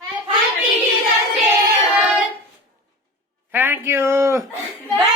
Happy Teachers Day! Thank you. Welcome!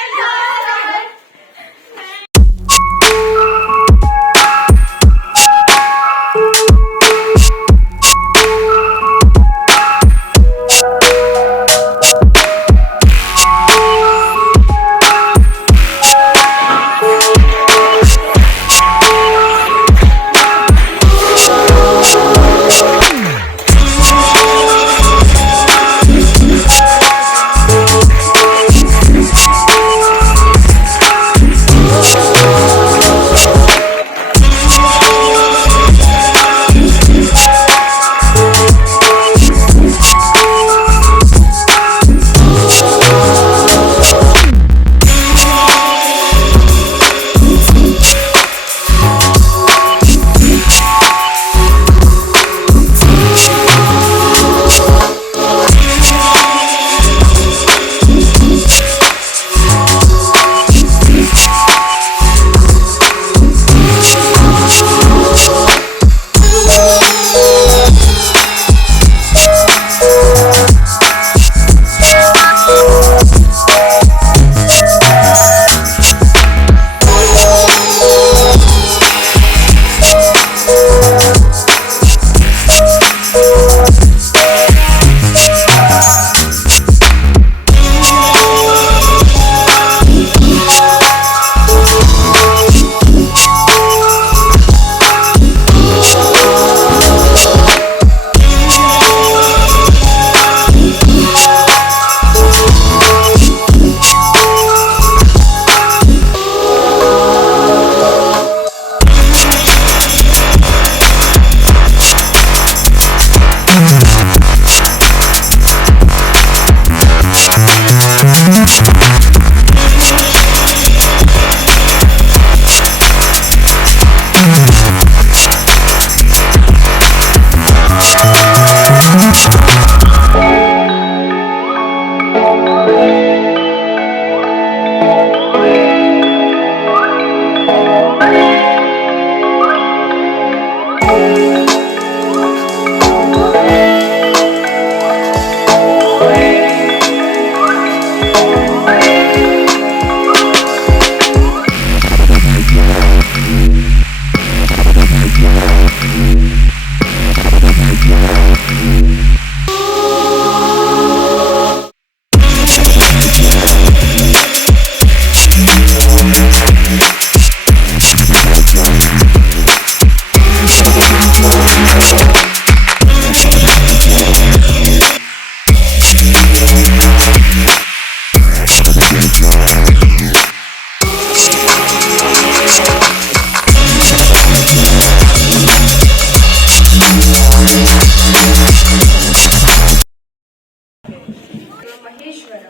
Maheshwar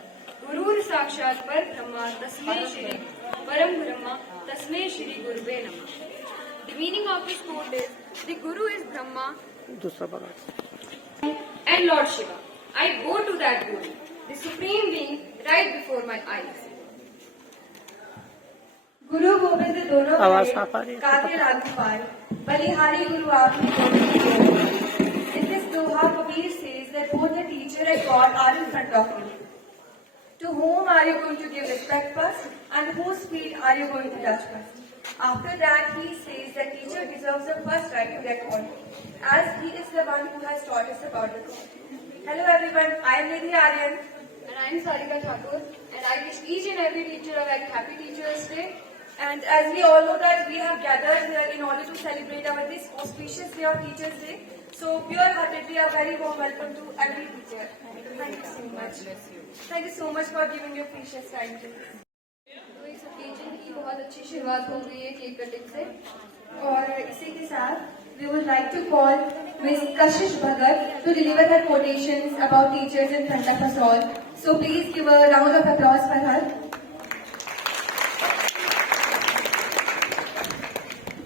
गुरुर साक्षात पर ब्रह्मा तस्मै श्री परम ब्रह्मा तस्मै श्री गुरुवे नमः. The meaning of this quote is: the Guru is Brahma and Lord Shiva. I go to that Guru, the supreme being, right before my eyes. गुरु गोविंद दोनों काके राजपाल बलिहारी गुरु आपने दोनों की. In this doha, Kabir says that both the teacher and God are in front of you. To whom are you going to give respect first, and whose feet are you going to touch first? After that, he says that teacher deserves the first right to get called, as he is the one who has taught us about the God. Hello everyone, I am Nidhi Aryan. And I am Sarika Thakur, and I wish each and every teacher a very happy Teachers Day. And as we all know that we have gathered here in order to celebrate our this auspicious day of Teachers Day. So pure-heartedly a very warm welcome to every teacher. Thank you so much. Thank you so much for giving your precious time to us. तो इस occasion की बहुत अच्छी शुरुआत हो गई है cake cutting से. और इसी के साथ we would like to call Ms. Kashish Bhagat to deliver her quotations about teachers in front of us all. So please give a round of applause for her.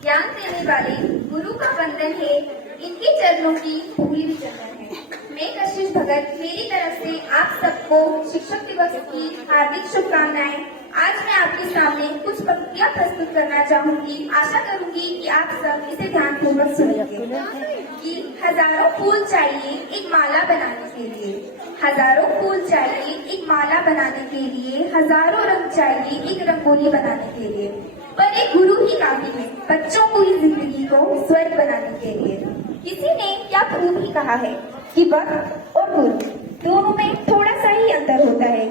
ज्ञान देने वाले गुरु का वंदन है, इनके चरणों की धूल भी चंदन है. मैं कशिश भगत मेरी तरफ से आप सबको शिक्षक दिवस की हार्दिक शुभकामनाएं. आज मैं आपके सामने कुछ पंक्तियां प्रस्तुत करना चाहूंगी। आशा करूंगी कि आप सब इसे ध्यानपूर्वक सुनेंगे। कि हजारों फूल चाहिए एक माला बनाने के लिए, हजारों फूल चाहिए एक माला बनाने के लिए, हजारों रंग चाहिए एक रंगोली बनाने के लिए, पर एक गुरु ही काफी है बच्चों को इस जिंदगी को स्वर्ग बनाने के लिए। किसी ने क्या खूब ही कहा है कि वक्त और गुरु दोनों में थोड़ा सा ही अंतर होता है,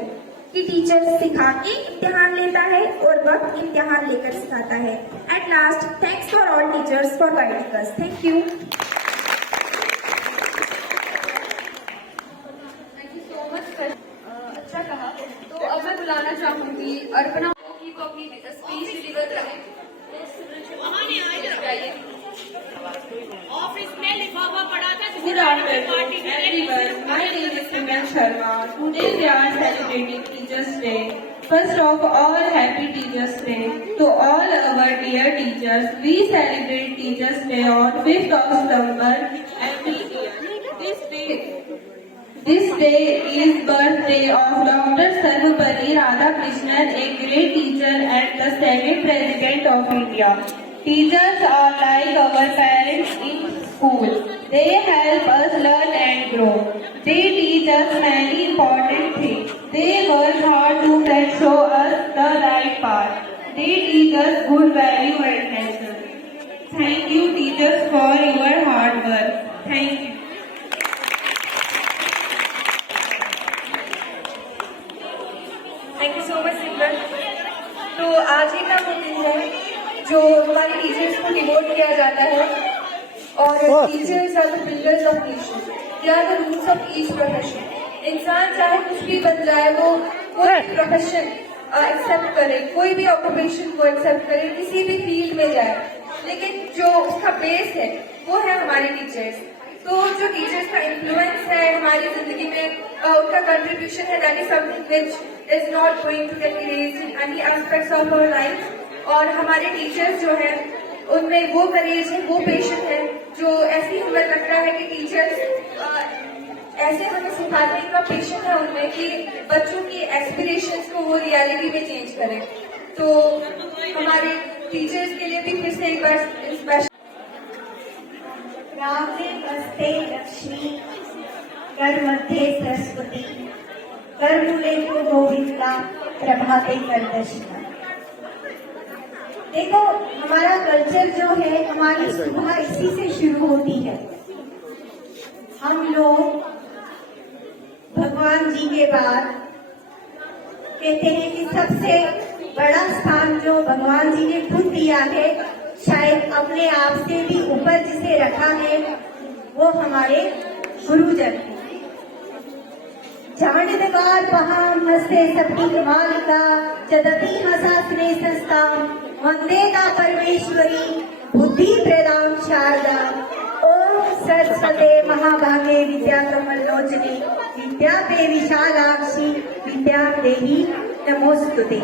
कि टीचर सिखा के इम्तिहान लेता है और वक्त इम्तिहान लेकर सिखाता है। At last, thanks for all teachers for guiding us. Thank you. Thank you so much. अच्छा कहा। तो अब मैं बुलाना चाहूंगी अर्पणा की को अपनी स्पीच डिलीवर करें। ऑफिस में लिफाफा पड़ा था। Good afternoon, everyone. My name is Simran Sharma. Today we are celebrating Teachers' Day. First of all, Happy Teachers' Day to all our dear teachers. We celebrate Teachers' Day on 5th of September every year. This day is birthday of Dr. Sarvapalli Radhakrishnan, a great teacher and the second President of India. Teachers are like our parents in school. They help us learn and grow. They teach us many important things. They work hard to show us the right path. They teach us good value and lessons. Thank you, teachers, for your hard work. Thank you. Thank you so much Simran. तो आज ही का वो दिन है जो हमारे teachers को devote किया जाता है, और teachers are the pillars of nation, they are the roots of each profession. इंसान चाहे कुछ भी बन जाए, वो कोई प्रोफेशन एक्सेप्ट करे, कोई भी ऑक्यूपेशन को एक्सेप्ट करे, किसी भी फील्ड में जाए, लेकिन जो उसका बेस है वो है हमारे टीचर्स। तो जो टीचर्स का इन्फ्लुएंस है हमारी जिंदगी में, उनका कंट्रीब्यूशन है, that is something which is not going to get erased in any aspects of our life. और हमारे टीचर्स जो है उनमें वो करेज है, वो पेशेंस है, जो ऐसी हमें लगता है कि टीचर्स ऐसे हमें सिखाने का पेशेंस है उनमें कि बच्चों की एस्पिरेशंस को वो रियलिटी में चेंज करें। तो हमारे टीचर्स के लिए भी फिर से एक बार स्पेशल। रामे वस्ते लक्ष्मी कर मध्ये सरस्वती कर मूले को गोविंदा प्रभाते कर दर्शना। देखो, हमारा कल्चर जो है, हमारी सुबह इसी से शुरू होती है। हम लोग भगवान जी के बाद कहते हैं कि सबसे बड़ा स्थान जो भगवान जी ने खुद दिया है, शायद अपने आप से भी ऊपर जिसे रखा है, वो हमारे गुरुजन हैं। जानिदगार पहाम हस्ते सप्ती मालिका चदती हसासने संस्था वंदेगा परमेश्वरी बुद्धि प्रदान शारदा। ओम सरस्वते महाभागे विद्या कमलोचने विद्यापे विशालाक्षी विद्या देवी नमोस्तुते।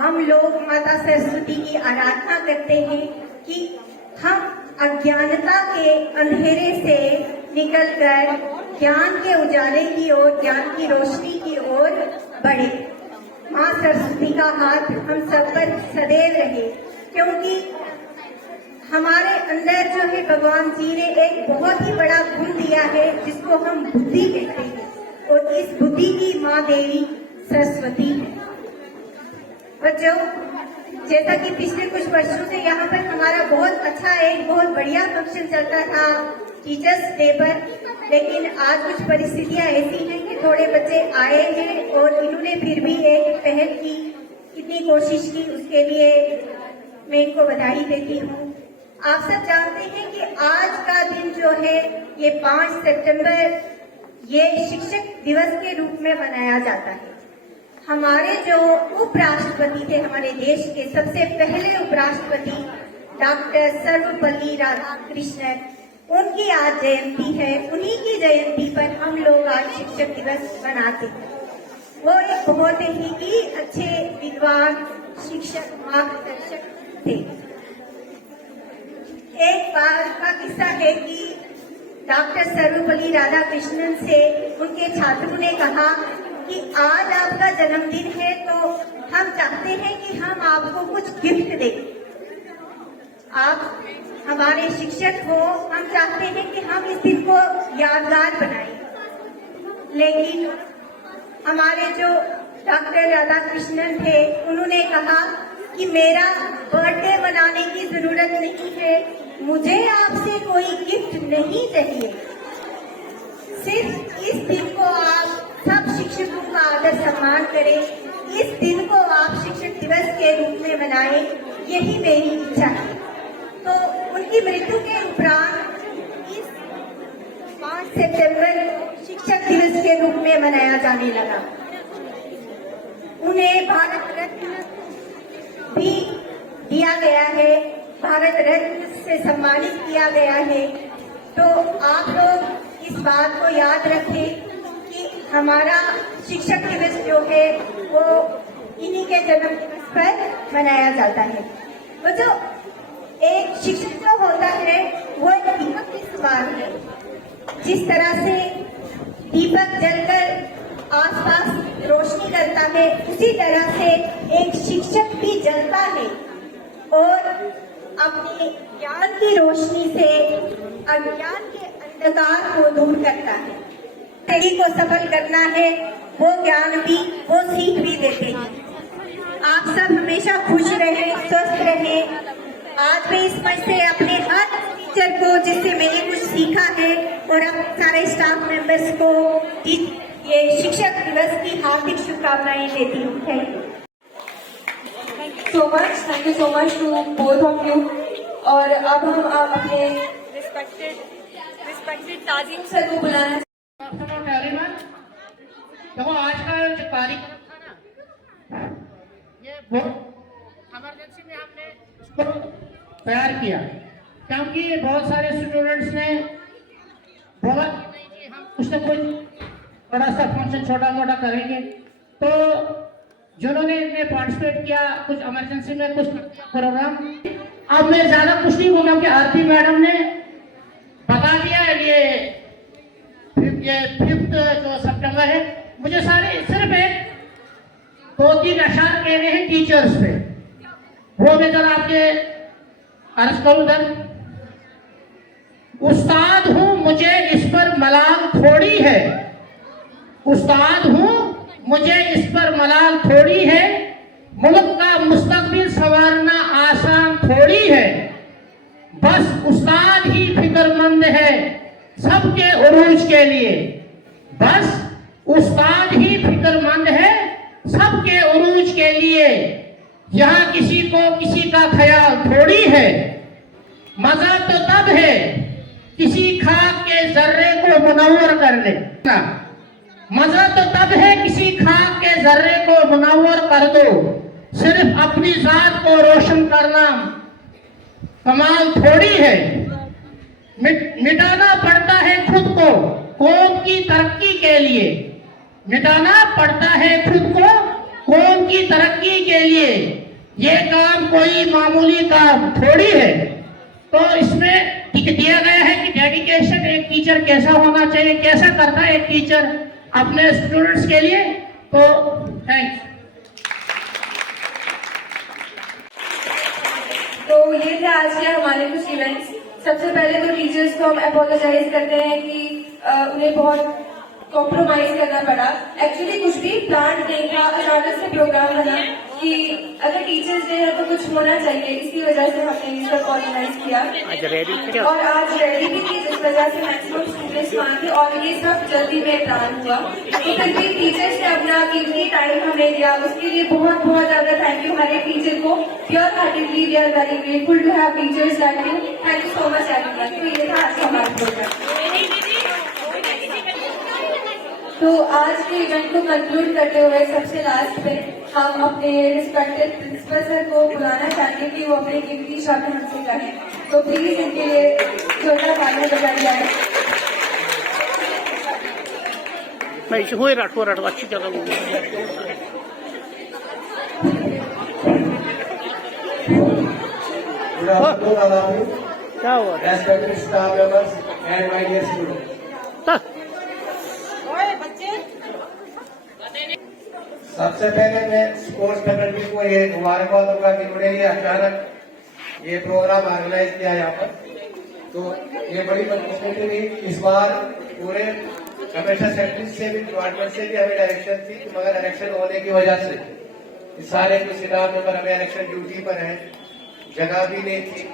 हम लोग माता सरस्वती की आराधना करते हैं कि हम अज्ञानता के अंधेरे से निकलकर ज्ञान के उजाले की ओर, ज्ञान की रोशनी की ओर बढ़े। माँ सरस्वती का हाथ हम सब पर सदैव रहे, क्योंकि हमारे अंदर जो है भगवान जी ने एक बहुत ही बड़ा गुण दिया है जिसको हम बुद्धि कहते हैं, और इस बुद्धि की माँ देवी सरस्वती है। बच्चों, जैसा कि पिछले कुछ वर्षों से यहाँ पर हमारा बहुत अच्छा एक बहुत बढ़िया फंक्शन चलता था टीचर्स डे पर, लेकिन आज कुछ परिस्थितियाँ ऐसी हैं कि थोड़े बच्चे आए हैं और इन्होंने फिर भी एक पहल की, इतनी कोशिश की, उसके लिए मैं इनको बधाई देती हूँ। आप सब जानते हैं कि आज का दिन जो है ये 5 सितंबर ये शिक्षक दिवस के रूप में मनाया जाता है। हमारे जो उपराष्ट्रपति थे, हमारे देश के सबसे पहले उपराष्ट्रपति डॉक्टर सर्वपल्ली राधाकृष्णन, उनकी आज जयंती है। उन्हीं की जयंती पर हम लोग आज शिक्षक दिवस मनाते हैं। वो एक बहुत ही अच्छे विद्वान शिक्षक मार्गदर्शक थे। एक बार का किस्सा है कि डॉक्टर सर्वपल्ली राधाकृष्णन से उनके छात्रों ने कहा कि आज आपका जन्मदिन है, तो हम चाहते हैं कि हम आपको कुछ गिफ्ट दें। आप हमारे शिक्षक हो, हम चाहते हैं कि हम इस दिन को यादगार बनाएं। लेकिन हमारे जो डॉक्टर राधा कृष्णन थे, उन्होंने कहा कि मेरा बर्थडे मनाने की जरूरत नहीं है, मुझे आपसे कोई गिफ्ट नहीं चाहिए। सिर्फ इस दिन को आप सब शिक्षकों का आदर सम्मान करें, इस दिन को आप शिक्षक दिवस के रूप में मनाएं, यही मेरी इच्छा है। तो उनकी मृत्यु के उपरांत इस 5 सितंबर शिक्षक दिवस के रूप में मनाया जाने लगा। उन्हें भारत रत्न भी दिया गया है, भारत रत्न से सम्मानित किया गया है। तो आप लोग इस बात को याद रखें कि हमारा शिक्षक दिवस जो है वो इन्हीं के जन्म दिवस पर मनाया जाता है। वो जो एक शिक्षक जो होता है वो एक दीपक के समान है। जिस तरह से दीपक जलकर आसपास रोशनी करता है, उसी तरह से एक शिक्षक भी जलता है और अपने ज्ञान की रोशनी से अज्ञान के अंधकार को दूर करता है। सही को सफल करना है, वो ज्ञान भी, वो सीख भी देते हैं। आप सब हमेशा खुश रहें, स्वस्थ रहें। आज मैं इस मंच से अपने हर टीचर को, जिससे मैंने कुछ सीखा है, और अब सारे स्टाफ मेंबर्स को ये शिक्षक दिवस की हार्दिक शुभकामनाएं देती हूँ। Thank you so much to both of you. और अब हम अपने रिस्पेक्टेड ताजिम सर को बुलाना। देखो आज का जो कार्यक्रम था ना, ये बहुत इमरजेंसी में हमने इसको तैयार किया, क्योंकि बहुत सारे स्टूडेंट्स ने बोला कि नहीं जी हम कुछ न कुछ थोड़ा सा फंक्शन छोटा मोटा करेंगे। तो जिन्होंने इसमें पार्टिसिपेट किया, कुछ इमरजेंसी में कुछ प्रोग्राम, अब मैं ज्यादा कुछ नहीं बोलूँ कि आरती मैडम ने बता दिया है। ये 5 जो सितंबर है, मुझे सिर्फ एक 2-3 अशार कहने हैं टीचर्स पे, वो मैं जरा आपके अर्ज करूं। उस्ताद हूं, मुझे इस पर मलाल थोड़ी है, उस्ताद हूं, मुझे इस पर मलाल थोड़ी है, मुल्क का मुस्तकबिल संवारना आसान थोड़ी है, बस उस्ताद ही फिक्रमंद है सबके उरूज के लिए, बस उस्ताद ही फिक्रमंद है सबके उरूज के लिए, यहाँ किसी को किसी का ख्याल थोड़ी है, मजा तो तब है किसी खाक के जर्रे को मुनव्वर कर ले, मजा तो तब है किसी खाक के जर्रे को मुनव्वर कर दो, सिर्फ अपनी जात को रोशन करना कमाल थोड़ी है, मिटाना पड़ता है खुद को कौम की तरक्की के लिए, मिटाना पड़ता है खुद को कौम की तरक्की के लिए, ये काम कोई मामूली काम थोड़ी है। तो इसमें दिया गया है कि डेडिकेशन एक टीचर कैसा होना चाहिए, कैसा करता है एक टीचर अपने स्टूडेंट्स के लिए। तो थैंक्स। तो ये थे आज के हमारे कुछ इवेंट्स। सबसे पहले तो टीचर्स को हम अपोलोजाइज करते हैं कि उन्हें बहुत कॉम्प्रोमाइज करना पड़ा। एक्चुअली कुछ भी प्लान नहीं था, अचानक से प्रोग्राम बना कि अगर टीचर्स डे है तो कुछ होना चाहिए, इसकी वजह से हमने ये सब ऑर्गेनाइज किया। और आज रैली भी थी, जिस वजह से मैक्सिमम स्टूडेंट्स वहाँ थे और ये सब जल्दी में प्लान हुआ। तो फिर भी टीचर्स ने अपना कीमती टाइम हमें दिया, उसके लिए बहुत बहुत ज्यादा थैंक यू हर एक टीचर को। Pure heartedly we are very grateful to have teachers like you. Thank you so much everyone. तो ये था आज का हमारा प्रोग्राम। तो आज के इवेंट को कंक्लूड करते हुए सबसे लास्ट पे हम अपने रिस्पेक्टेड प्रिंसिपल सर को बुलाना चाहेंगे कि वो अपने कीमती शब्द हमसे कहें। तो प्लीज इनके लिए छोटा ताली बजाई जाए। मैं इसे हुए रटो अच्छी जगह क्या हुआ? Respected staff members and my dear students. सबसे पहले मैं स्पोर्ट्स कमेटी को ये मुबारकबाद दूंगा कि उन्होंने ये अचानक ये प्रोग्राम ऑर्गेनाइज किया यहाँ पर। तो ये बड़ी बदकिस्मती रही, इस बार पूरे कमिश्नर सेक्रेटरी से भी डिपार्टमेंट से भी हमें डायरेक्शन थी, मगर इलेक्शन होने की वजह से सारे जो स्टाफ मेंबर हमें इलेक्शन ड्यूटी पर है, जगह भी नहीं थी,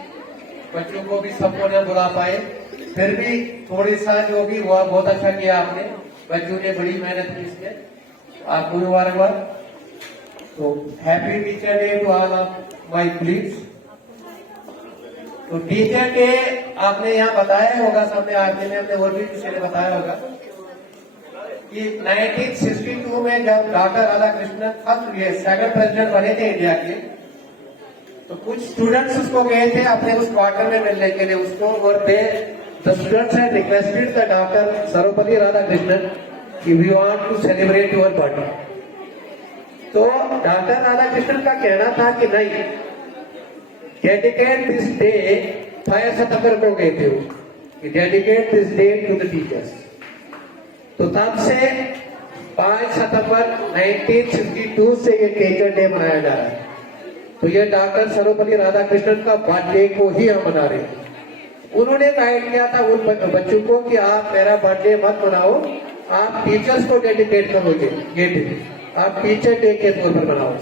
बच्चों को भी सबको न बुला पाए। फिर भी थोड़ी सा जो भी हुआ बहुत अच्छा किया आपने, बच्चों ने बड़ी मेहनत की इसमें, आपको मुबारकबाद। तो happy teacher day to all of my colleagues. तो टीचर डे आपने यहाँ बताया होगा, सामने आदमी ने हमने और भी किसी ने बताया होगा कि 1962 में जब डॉक्टर राधाकृष्णन फर्स्ट ये सेकंड प्रेसिडेंट बने थे इंडिया के, तो कुछ स्टूडेंट्स उसको गए थे अपने उस क्वार्टर में मिलने के लिए उसको, और the students had requested the doctor Sarvepalli Radhakrishnan कि we want to celebrate your birthday. तो डॉक्टर राधाकृष्णन का कहना था कि नहीं, डेडिकेट दिस डे 5 सितंबर को गए थे वो, कि dedicate this day to the teachers. तो तब से 5 सितंबर 1962 से ये टीचर डे मनाया जा रहा है। तो ये डॉक्टर सर्वपल्ली राधाकृष्णन का बर्थडे को ही हम मना रहे हैं। उन्होंने गाइड किया था उन बच्चों को कि आप मेरा बर्थडे मत मनाओ, आप टीचर्स को डेडिकेट करोगे, ये डे आप टीचर डे के तौर पर मनाओ।